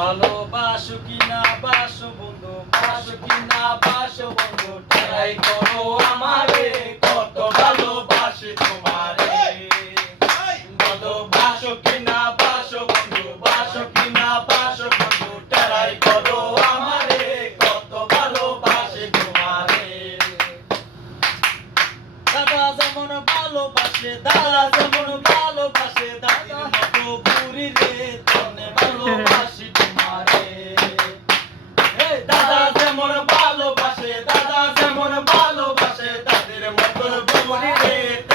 ভালোবাসো কি না বন্ধু, বাসো কি বন্ধু, ট্রাই করো আমারে, কত ভালোবাসি তোমারে। ভালোবাসো কি বন্ধু, বাসো কি বন্ধু, ট্রাই করো আমারে, কত ভালোবাসি তোমারে। দাদা যেমন ভালোবাসে, দাদা যেমন ভালোবাসে দাদার ಮುನಿದೇತ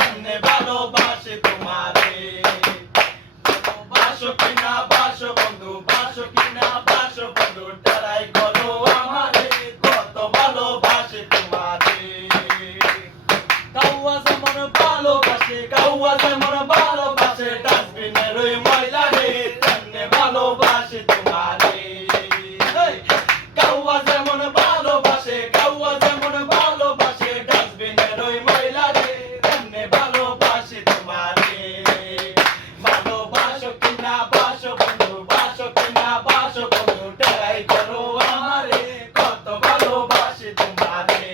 তোমারে ভালোবাসো কিনা বাসো বন্ধু বাসো কিনা বাসো বন্ধু ট্রাই করো আমারে কত ভালোবাসি তোমারে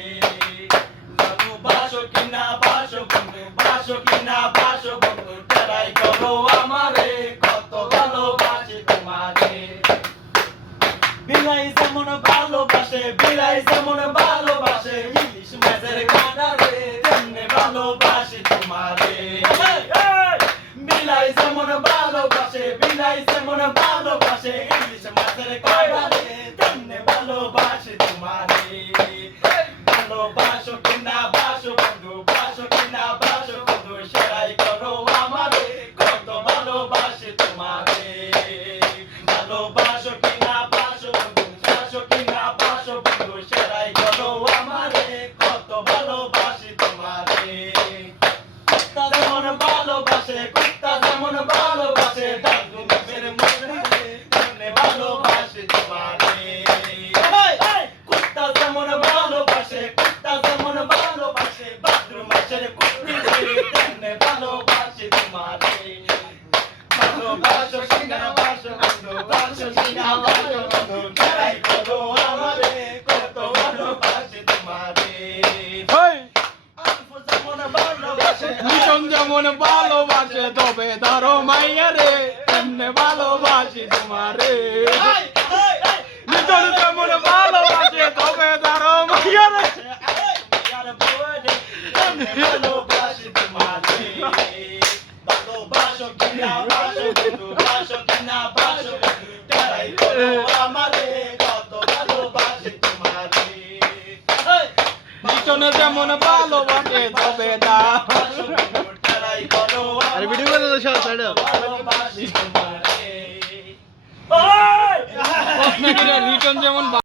ভালোবাসো কিনা বাসো বন্ধু বাসো কিনা বাসো ভালোবাসে বাসো কিনা বাসো বন্ধু ট্রাই করো আমারে কত ভালোবাসি তোমারে ভালোবাসে ভীষণ যেমন ভালোবাসে তবে ধরো মাইয়া রে এমনি ভালোবাসি তোমারে ভীষণ যেমন ভালোবাসে ভীষণ যেমন ভালোবাসে তবে দা ভিডিও করে দাও সব ছাড়ো ভীষণ যেমন